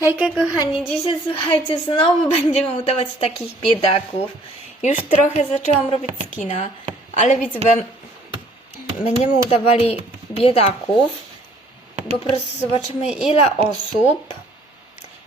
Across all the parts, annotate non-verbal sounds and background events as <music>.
Hejka kochani, dzisiaj słuchajcie, znowu <laughs> będziemy udawać takich biedaków. Już trochę zaczęłam robić skina, ale widzę, będziemy udawali biedaków. Po prostu zobaczymy ile osób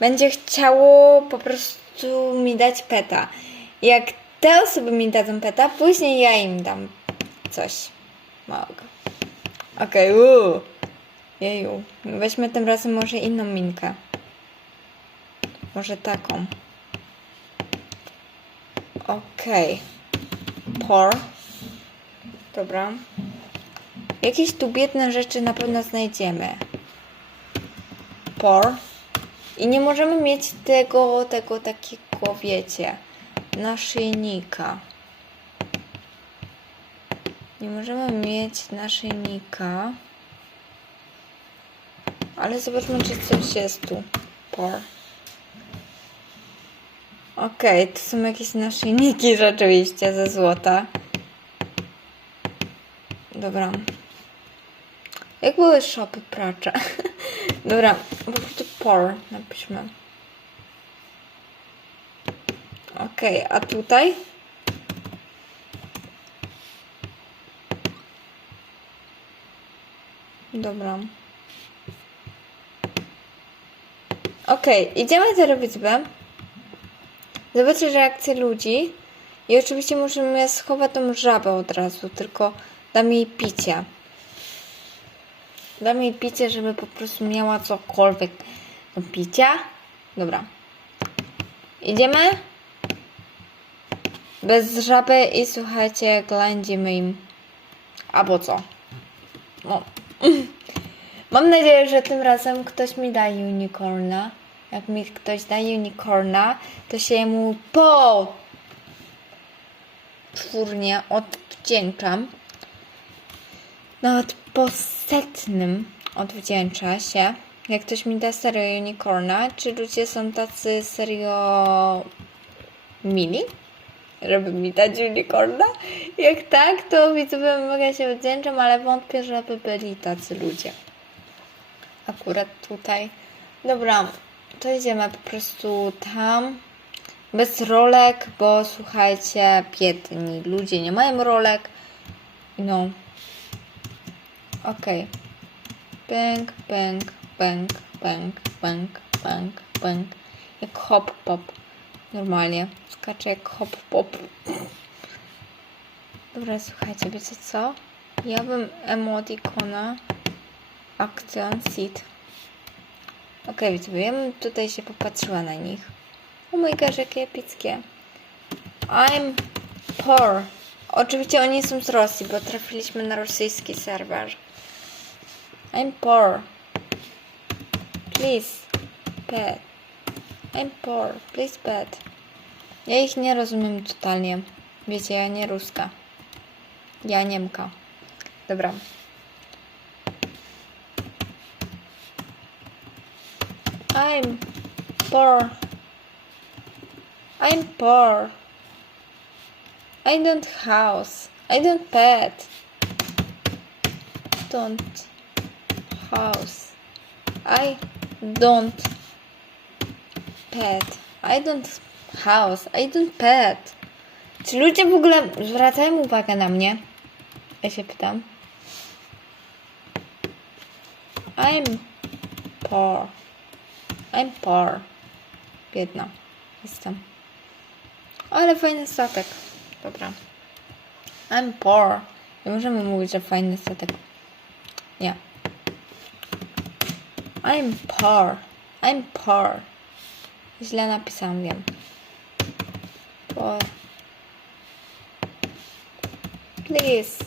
będzie chciało po prostu mi dać peta. Jak te osoby mi dadzą peta, później ja im dam coś małego. Okej, okay, Jeju, weźmy tym razem może inną minkę. Może taką. Okej. Por. Dobra. Jakieś tu biedne rzeczy na pewno znajdziemy. Por. I nie możemy mieć tego, tego takiego, wiecie, naszyjnika. Nie możemy mieć naszyjnika. Ale zobaczmy, czy coś jest tu. Por. Okej, to są jakieś naszyjniki rzeczywiście ze złota. Dobra. Jak były szopy pracza? <laughs> Dobra, po prostu por napiszmy. Okej, a tutaj? Dobra. Okej, idziemy teraz liczbę. Zobaczę reakcję ludzi. I oczywiście musimy schować tą żabę od razu, tylko dam jej picie. Dam jej picie, żeby po prostu miała cokolwiek do picia. Dobra. Idziemy? Bez żaby i słuchajcie, ględzimy im. Albo co? No. <laughs> Mam nadzieję, że tym razem ktoś mi da unicorna. Jak mi ktoś da unicorna, to się mu po czwórnie odwdzięczam. Nawet po setnym odwdzięcza się. Jak ktoś mi da serio unicorna, czy ludzie są tacy serio mili? Żeby mi dać unicorna? Jak tak, to widzowie mega się odwdzięczam, ale wątpię, żeby byli tacy ludzie. Akurat tutaj. Dobra, to idziemy po prostu tam. Bez rolek, bo słuchajcie, biedni ludzie nie mają rolek. No. Okej. Okay. Pęk, pęk, pęk, pęk, pęk, pęk, pęk. Jak hop pop. Normalnie. Skacze jak hop pop. Dobra, słuchajcie, wiecie co? Ja bym emotikona akcjon seed. Ok, widzowie, ja bym tutaj się popatrzyła na nich. O mój gosh, jakie epickie. I'm poor. Oczywiście oni są z Rosji, bo trafiliśmy na rosyjski serwer. I'm poor. Please, pet. I'm poor. Please, pet. Ja ich nie rozumiem totalnie. Wiecie, ja nie ruska. Ja Niemka. Dobra. I'm poor. I'm poor. I don't house. I don't pet. Don't house. I don't pet. I don't house. I don't pet. Czy ludzie w ogóle zwracają uwagę na mnie? Ja się pytam. I'm poor. I'm poor. Biedna. Jestem. Ale fajny statek. Dobra. I'm poor. Nie możemy mówić, że fajny statek. Nie. I'm poor. I'm poor. Źle napisałam, wiem. Poor. Please.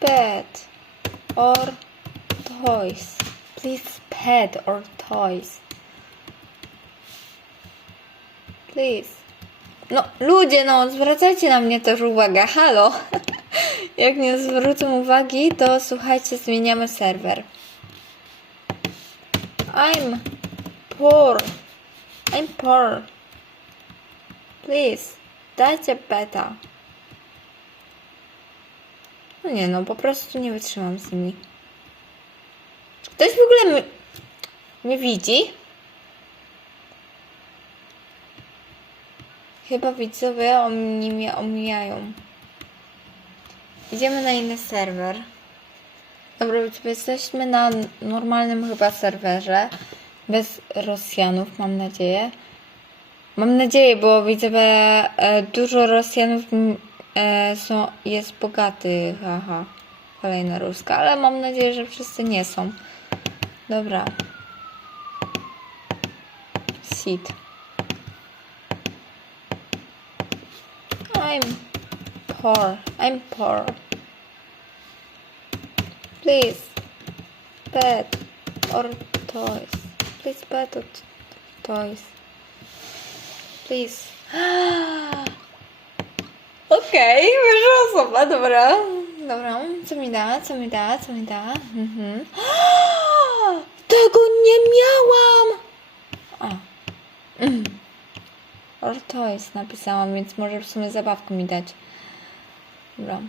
Pet. Or toys. Please pet or toys. Please. No, ludzie, no, zwracajcie na mnie też uwagę. Halo. <laughs> Jak nie zwrócą uwagi, to słuchajcie, zmieniamy serwer. I'm poor. I'm poor. Please, dajcie beta. No nie no, po prostu nie wytrzymam z nimi. Czy ktoś w ogóle mnie widzi? Chyba widzowie oni mnie omijają. Idziemy na inny serwer. Dobra, widzowie, jesteśmy na normalnym chyba serwerze. Bez Rosjanów, mam nadzieję. Mam nadzieję, bo widzę, że e, dużo Rosjanów e, są, jest bogatych. Aha, kolejna ruska, ale mam nadzieję, że wszyscy nie są. Dobra. Sit. I'm poor. I'm poor. Please, pet or toys. Please, pet or toys. Please. Okej, wyszła osoba, dobra. Dobra, co mi da, co mi da, co mi da? Mhm. <gasps> Tego nie miałam! Or toys napisałam, więc może w sumie zabawkę mi dać. Dobra.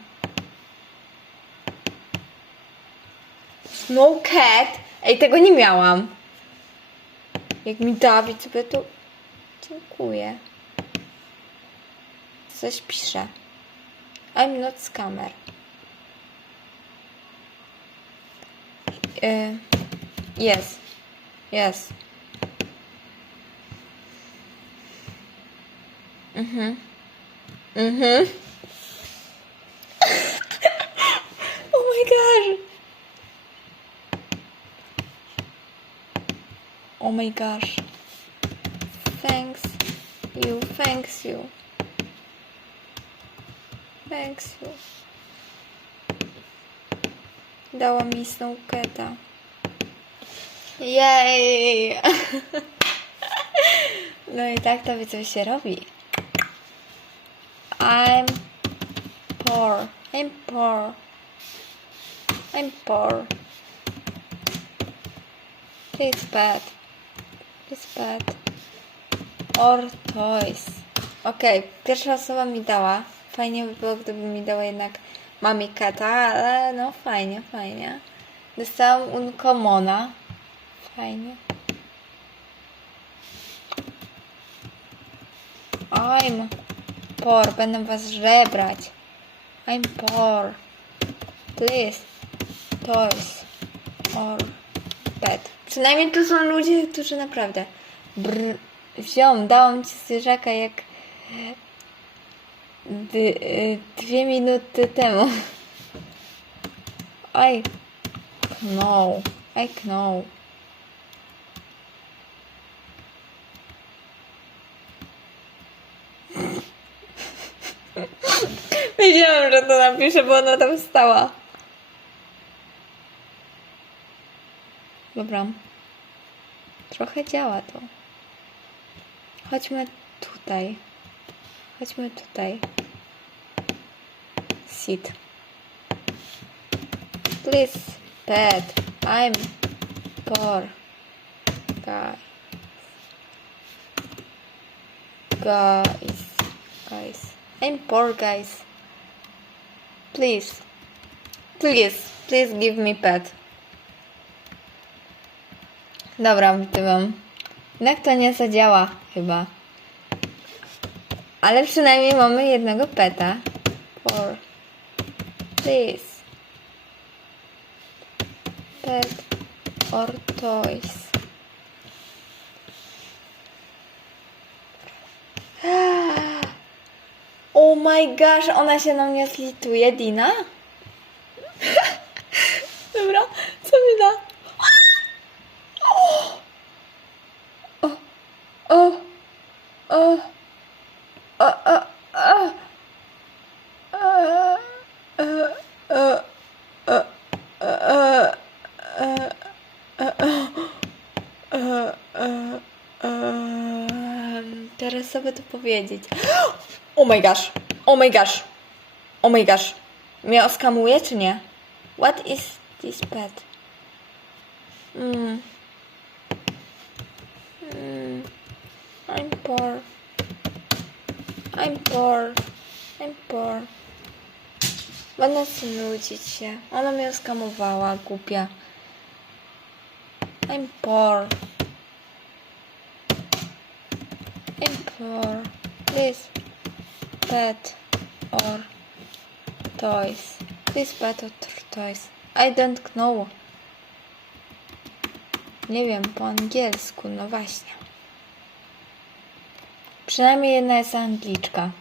Snow cat? Ej, tego nie miałam. Jak mi Dawid sobie to... Dziękuję. Coś pisze. I'm not scammer. Y, yes. Yes. Mhm. Mhm. <laughs> oh my gosh. Oh my gosh. Thanks you. Thanks you. Thanks you. Dała mi Snowcata. Jej! <laughs> No i tak to widzę się robi. I'm poor. I'm poor. I'm poor. Please pet. Please pet. Or toys. Okej, pierwsza osoba mi dała. Fajnie by było, gdyby mi dała jednak mami kata, ale no fajnie, fajnie. Dostałam uncommona. Fajnie. I'm poor. Będę was żebrać. I'm poor. Please. Toys. Or pet. Przynajmniej to są ludzie, którzy naprawdę. Brr. Wziąłem, dałam ci zwierzaka jak dwie minuty temu. <laughs> I know. I know. Wiedziałam, że to napiszę, bo ona tam stała. Dobra. Trochę działa to. Chodźmy tutaj. Chodźmy tutaj. Sit. Please, pet. I'm poor. Guy. Guys. Guys. I'm poor, guys. Please. Please. Please give me pet. Dobra, wtywam. Jednak to nie zadziała, chyba. Ale przynajmniej mamy jednego peta. Poor. Please. Pet or toys. Oh my gosh, ona się na mnie zlituje, Dina? Dobra, co mi da? O! O! O! O! O! Teraz sobie to powiedzieć. Oh my gosh! Oh my gosh! Oh my gosh! Mnie oskamuje czy nie? What is this pet? Mm. Mm. I'm poor. I'm poor. I'm poor. Będę nudzić się. Ona mnie skamowała, głupia. I'm poor. I'm poor. Please. Pet or toys. Please pet or toys. I don't know. Nie wiem, po angielsku, no właśnie. Przynajmniej jedna jest Angliczka.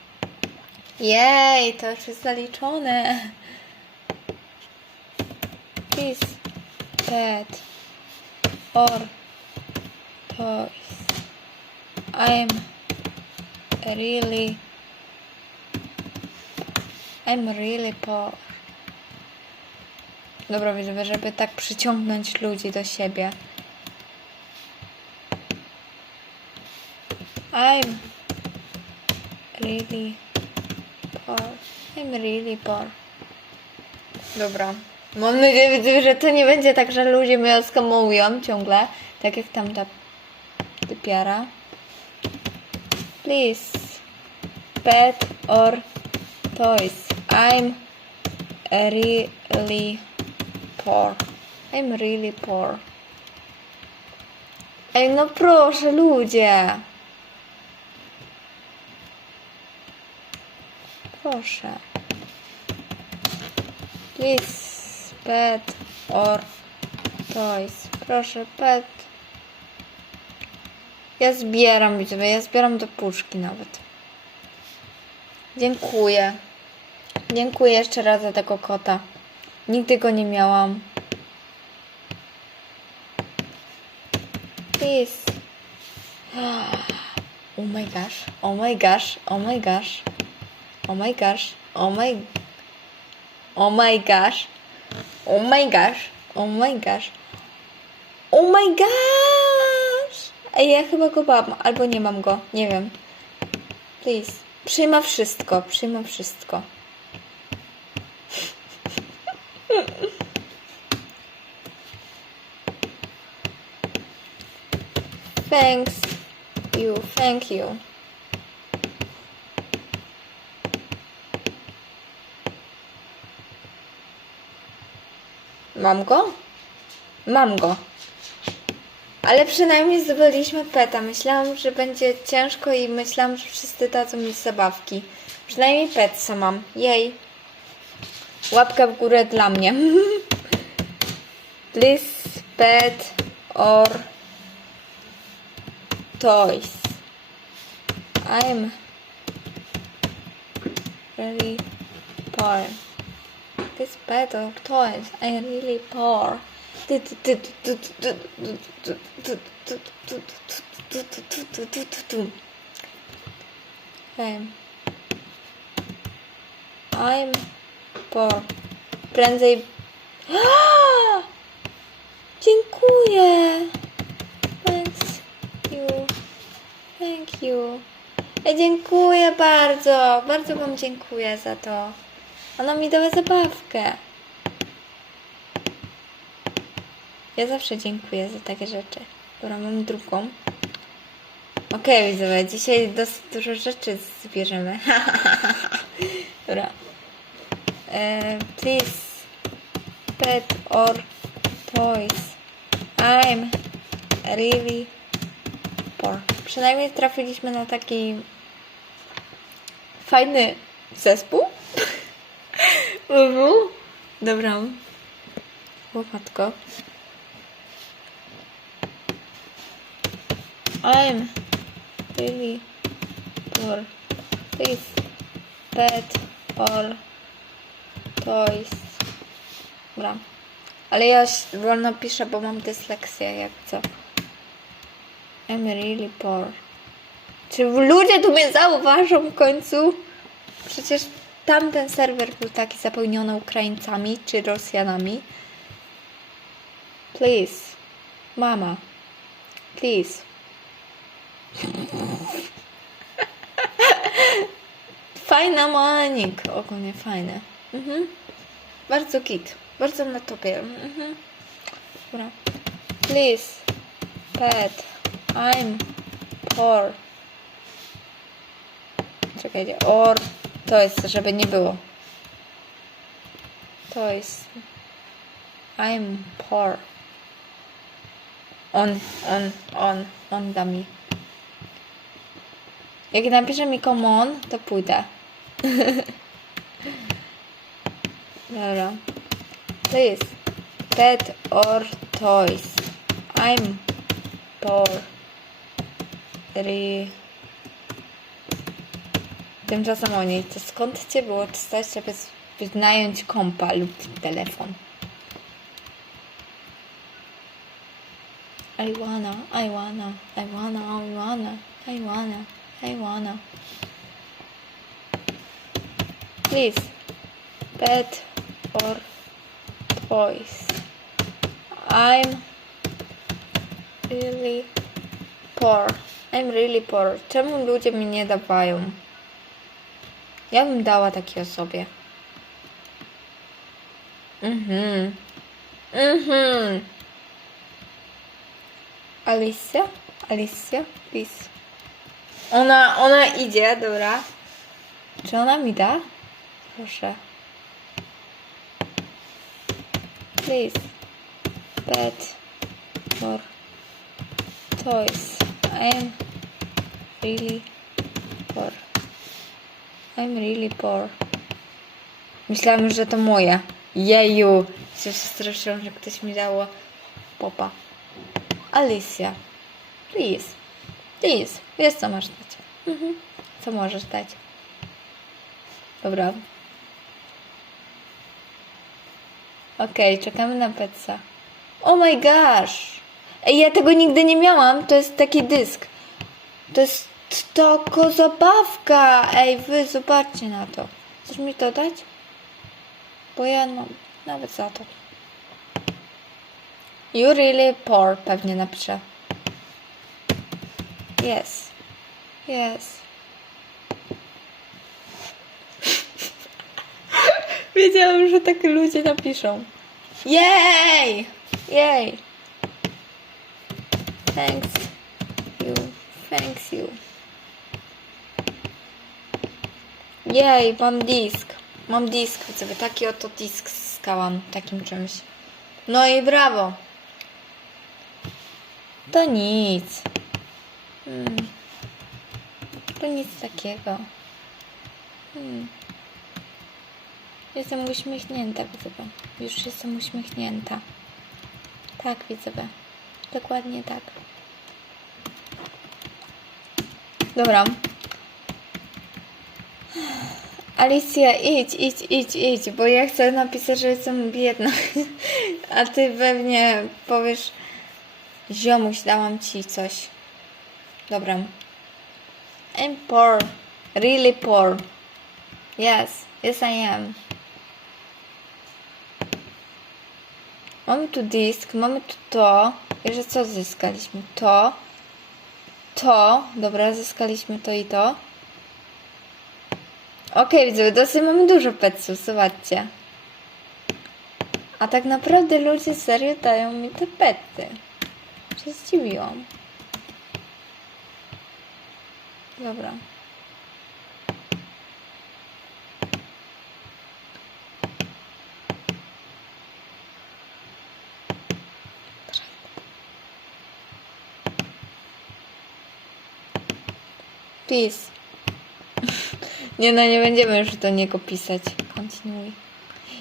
Jej, to już jest zaliczone. Please, pet or toys. I'm really, I'm really poor. Dobra, widzowie, żeby tak przyciągnąć ludzi do siebie. I'm really poor. I'm really poor. Dobra. Mam nadzieję, że to nie będzie tak, że ludzie mnie skamują ciągle. Tak jak tamta typiara. Please. Pet or toys. I'm really poor. I'm really poor. Ej, no proszę, ludzie. Proszę. Please, pet or toys. Proszę, pet. Ja zbieram, widzowie, ja zbieram do puszki nawet. Dziękuję. Dziękuję jeszcze raz za tego kota. Nigdy go nie miałam. Please. <gasps> Oh my gosh. Oh my gosh. Oh my gosh. Oh my gosh. Oh my. Oh my gosh. Oh my gosh. Oh my gosh. Oh my gosh. Ej, ja chyba go mam, albo nie mam go. Nie wiem. Please. Przyjma wszystko. Przyjma wszystko. Thanks. You. Thank you. Mam go? Mam go. Ale przynajmniej zdobyliśmy peta. Myślałam, że będzie ciężko i myślałam, że wszyscy dadzą mi zabawki. Przynajmniej pet co mam. Jej. Łapka w górę dla mnie. <laughs> Please pet or toys. I'm really poor. This pet or toys. I'm really poor. I'm I'm poor. Prędzej. Ja dziękuję bardzo. Bardzo Wam dziękuję za to. Ona mi dała zabawkę. Ja zawsze dziękuję za takie rzeczy. Dobra, mam drugą. Okej, widzowie, dzisiaj dosyć dużo rzeczy zbierzemy. <laughs> Dobra. E, please, pet or toys. I'm really. Przynajmniej trafiliśmy na taki fajny zespół. <laughs> Uhu. Dobra. Łopatko. I'm really poor. Please, pet or toys. Dobra. Ale ja wolno piszę, bo mam dysleksję, jak co. I'm really poor. Czy ludzie tu mnie zauważą w końcu? Przecież tamten serwer był taki zapełniony Ukraińcami czy Rosjanami. Please. Mama. Please. <laughs> Fajna manik. Ogólnie fajne. Mhm. Bardzo kit. Bardzo na topie. Mhm. Dobra. Please. Pet. I'm poor. Czekajcie. Or. To jest, żeby nie było. To jest. I'm poor. On, on, on, on da mi. Jak napisze mi come on, to pójdę. <laughs> Dobra. Please. Pet or toys. I'm poor. Three. Tymczasem oni, to skąd cię było stać, żeby wynająć kompa lub telefon? I wanna, I wanna, I wanna, I wanna, I wanna, I wanna. Please, pet or toys. I'm really poor. I'm really poor. Czemu ludzie mi nie dawają? Ja bym dała takiej osobie. Mhm. Mhm. Alicja? Alicja? Please. Ona, ona idzie, dobra. Czy ona mi da? Proszę. Please. Pet. Or toys. I am really poor. I'm really poor. Myślałam, że to moje. Jeju. Się przestraszyłam, że ktoś mi dało popa. Alicja. Please. Please. Wiesz, co masz dać. Mhm. Co możesz dać? Dobra. Okej, czekamy na Petsa. Oh my gosh! Ja tego nigdy nie miałam. To jest taki dysk. To jest tylko zabawka. Ej, wy zobaczcie na to. Chcesz mi to dać? Bo ja no, nawet za to. You really poor, pewnie napiszę. Yes. Yes. <laughs> Wiedziałam, że tak ludzie napiszą. Jej! Jej! Thanks you. Thanks you. Jej, mam disk. Mam disk, sobie taki oto disk skałam takim czymś. No i brawo. To nic. Hmm. To nic takiego. Hmm. Jestem uśmiechnięta, widzowie. Już jestem uśmiechnięta. Tak, widzowie. Dokładnie tak. Dobra. Alicja, idź, idź, idź, idź, bo ja chcę napisać, że jestem biedna. <laughs> A ty pewnie powiesz, ziomuś, dałam ci coś. Dobra. I'm poor. Really poor. Yes, yes I am. Mamy tu disk, mamy tu to. Jeszcze co zyskaliśmy? To. To. Dobra, zyskaliśmy to i to. Okej, widzę, dosyć mamy dużo petsów, zobaczcie. A tak naprawdę ludzie serio dają mi te pety. Się zdziwiłam. Dobra. Peace. Nie no, nie będziemy już do niego pisać. Kontynuuj.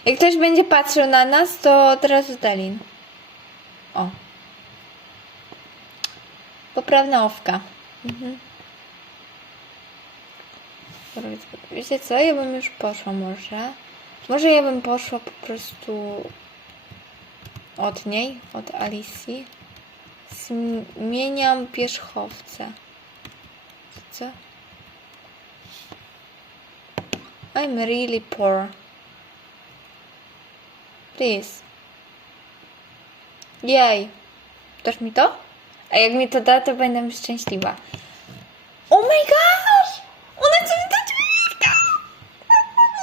Jak ktoś będzie patrzył na nas, to od razu Dalin. O. Poprawna owka. Mhm. Wiecie co? Ja bym już poszła może. Może ja bym poszła po prostu od niej, od Alicji. Zmieniam pierzchowce. Co? I'm really poor. Please. Jej. Dasz mi to? A jak mi to da, to będę szczęśliwa. Oh my gosh! Ona chce mi dać miska!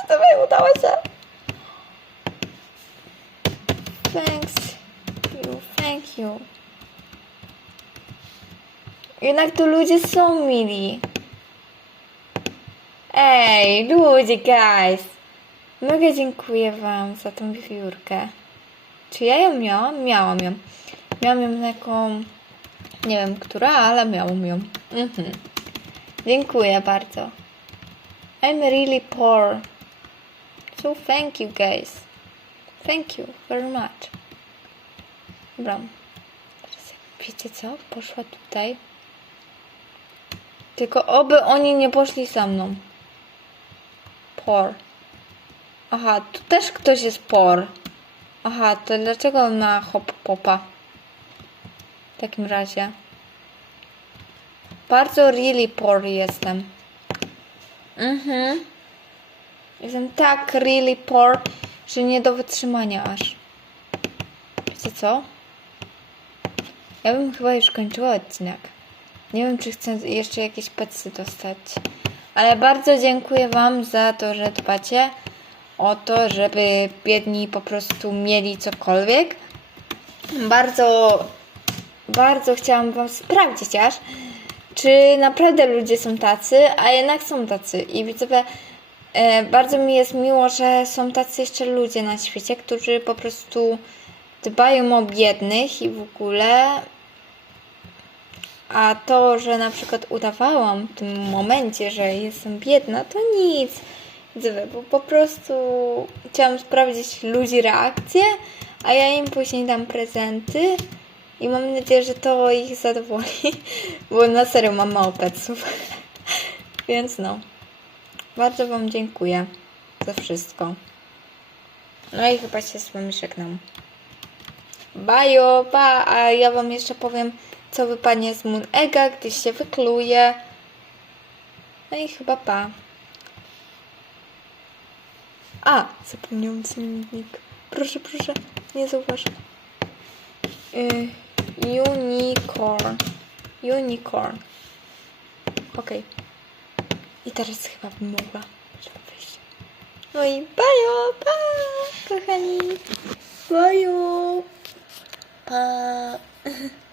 To udało się. Thanks you, thank you. Jednak tu ludzie są mili. Ej, ludzie, guys. Mega dziękuję wam za tą wiewiórkę. Czy ja ją miałam? Miałam ją. Miałam ją taką... Nie wiem, która, ale miałam ją. Mhm. Dziękuję bardzo. I'm really poor. So thank you guys. Thank you very much. Dobra. Wiecie co? Poszła tutaj. Tylko oby oni nie poszli za mną. Por. Aha, tu też ktoś jest por. Aha, to dlaczego ma hop popa? W takim razie. Bardzo really poor jestem. Mhm. Jestem tak really poor, że nie do wytrzymania aż. Wiecie co? Ja bym chyba już kończyła odcinek. Nie wiem, czy chcę jeszcze jakieś petsy dostać. Ale bardzo dziękuję Wam za to, że dbacie o to, żeby biedni po prostu mieli cokolwiek. Bardzo, bardzo chciałam Wam sprawdzić aż, czy naprawdę ludzie są tacy, a jednak są tacy. I widzowie, bardzo mi jest miło, że są tacy jeszcze ludzie na świecie, którzy po prostu dbają o biednych i w ogóle a to, że na przykład udawałam w tym momencie, że jestem biedna, to nic. Bo po prostu chciałam sprawdzić ludzi reakcję, a ja im później dam prezenty i mam nadzieję, że to ich zadowoli, <laughs> bo na serio mam mało peców. <laughs> Więc no, bardzo Wam dziękuję za wszystko. No i chyba się z Wami żegnam. Bajo, pa, a ja wam jeszcze powiem, co wypadnie z Moon Egga, gdy się wykluje. No i chyba pa. A, zapomniałam zmiennik. Proszę, proszę, nie zauważ. Y, unicorn. Unicorn. Okej. I teraz chyba bym mogła wyjść. No i bajo, pa, kochani. Bajo. Pa. <laughs>